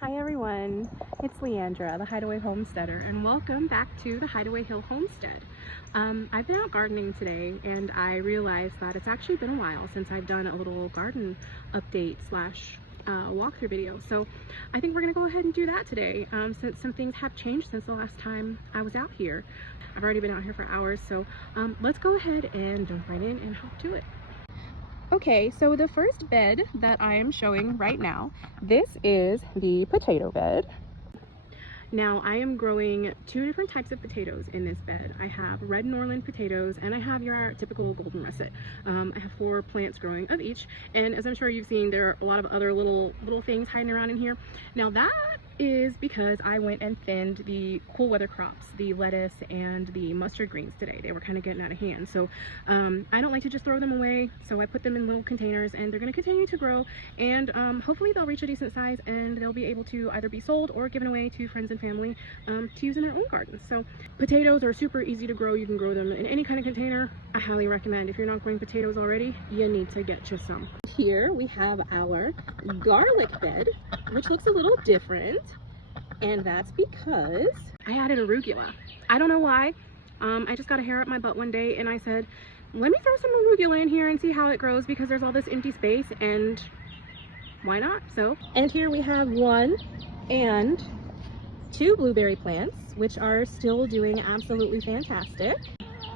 Hi everyone, it's Leandra, the Hideaway Homesteader, and welcome back to the Hideaway Hill Homestead. I've been out gardening today and I realized that it's actually been a while since I've done a little garden update slash walkthrough video. So I think we're going to go ahead and do that today since some things have changed since the last time I was out here. I've already been out here for hours, so let's go ahead and jump right in and hop to it. Okay, so the first bed that I am showing right now, this is the potato bed. Now I am growing two different types of potatoes in this bed. I have red Norland potatoes and I have your typical golden russet. I have 4 plants growing of each, and as I'm sure you've seen, there are a lot of other little things hiding around in here. Now that is because I went and thinned the cool weather crops, the lettuce and the mustard greens today. They were kind of getting out of hand, so I don't like to just throw them away, so I put them in little containers and they're going to continue to grow, and hopefully they'll reach a decent size and they'll be able to either be sold or given away to friends and family to use in their own gardens. So potatoes are super easy to grow. You can grow them in any kind of container. I highly recommend, if you're not growing potatoes already, you need to get you some. Here we have our garlic bed, which looks a little different, and that's because I added arugula. I don't know why. I just got a hair up my butt one day and I said, let me throw some arugula in here and see how it grows, because there's all this empty space and why not? So, and here we have 1 and 2 blueberry plants, which are still doing absolutely fantastic.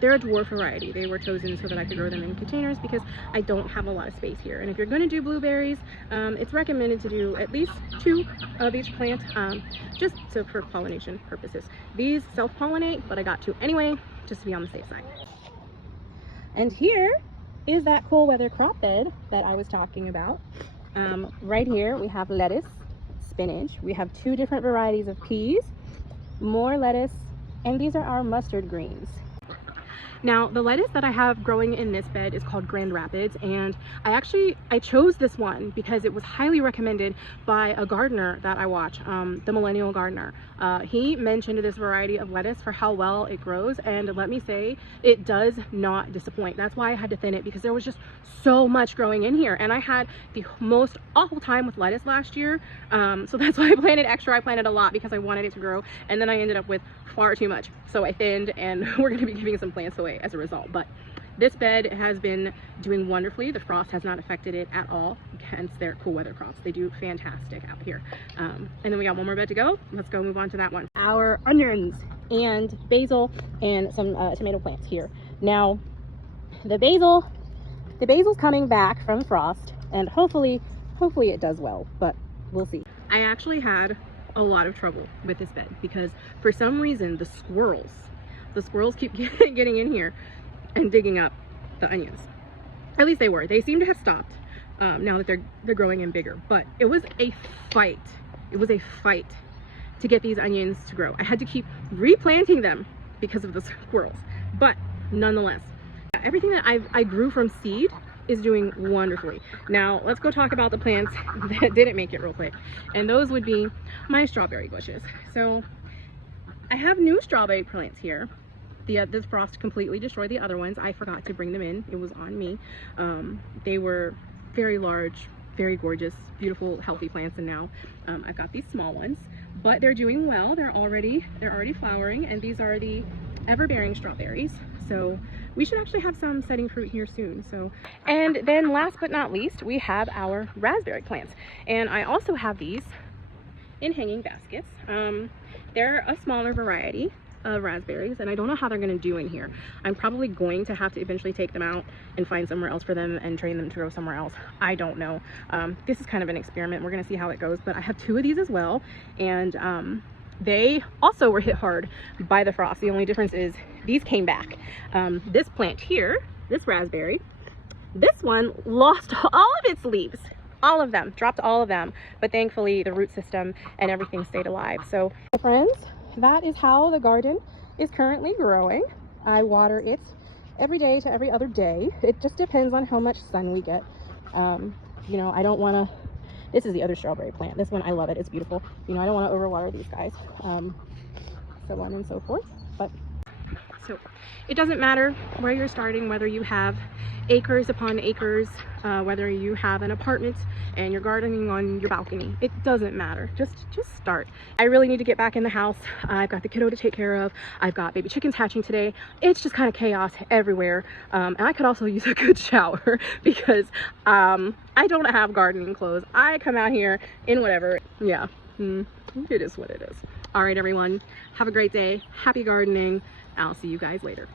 They're a dwarf variety. They were chosen so that I could grow them in containers because I don't have a lot of space here. And if you're going to do blueberries, it's recommended to do at least 2 of each plant, just so for pollination purposes. These self-pollinate, but I got 2 anyway, just to be on the safe side. And here is that cool weather crop bed that I was talking about. Right here we have lettuce, spinach, we have 2 different varieties of peas, more lettuce, and these are our mustard greens. Now, the lettuce that I have growing in this bed is called Grand Rapids, and I chose this one because it was highly recommended by a gardener that I watch, the Millennial Gardener. He mentioned this variety of lettuce for how well it grows, and let me say, it does not disappoint. That's why I had to thin it, because there was just so much growing in here, and I had the most awful time with lettuce last year, so that's why I planted extra. I planted a lot because I wanted it to grow, and then I ended up with far too much, so I thinned, and we're going to be giving some plants away as a result. But this bed has been doing wonderfully. The frost has not affected it at all, hence their cool weather crops. They do fantastic out here. And then we got 1 more bed to go. Let's go move on to that one. Our onions and basil and some tomato plants here. Now the basil's coming back from frost, and hopefully it does well, but we'll see. I actually had a lot of trouble with this bed because for some reason the squirrels keep getting in here and digging up the onions. At least they were. They seem to have stopped now that they're growing in bigger, but it was a fight. It was a fight to get these onions to grow. I had to keep replanting them because of the squirrels, but nonetheless, everything that I grew from seed is doing wonderfully. Now let's go talk about the plants that didn't make it real quick, and those would be my strawberry bushes. So I have new strawberry plants here. This frost completely destroyed the other ones. I forgot to bring them in. It was on me. They were very large, very gorgeous, beautiful, healthy plants, and now I've got these small ones, but they're doing well. They're already flowering, and these are the ever-bearing strawberries. So we should actually have some setting fruit here soon. So, and then last but not least, we have our raspberry plants, and I also have these in hanging baskets. They're a smaller variety of raspberries, and I don't know how they're going to do in here. I'm probably going to have to eventually take them out and find somewhere else for them and train them to grow somewhere else. I don't know. This is kind of an experiment. We're going to see how it goes, but I have 2 of these as well, and they also were hit hard by the frost. The only difference is these came back. This plant here, this raspberry, this one lost all of its leaves. All of them, dropped all of them, but thankfully the root system and everything stayed alive. So friends, that is how the garden is currently growing. I water it every day to every other day. It just depends on how much sun we get. You know, I don't want to, this is the other strawberry plant. This one, I love it. It's beautiful. You know, I don't want to overwater these guys. So on and so forth. But So it doesn't matter where you're starting, whether you have acres upon acres, whether you have an apartment and you're gardening on your balcony. It doesn't matter. Just start. I really need to get back in the house. I've got the kiddo to take care of. I've got baby chickens hatching today. It's just kind of chaos everywhere. And I could also use a good shower because I don't have gardening clothes. I come out here in whatever. Yeah, it is what it is. All right, everyone. Have a great day. Happy gardening. I'll see you guys later.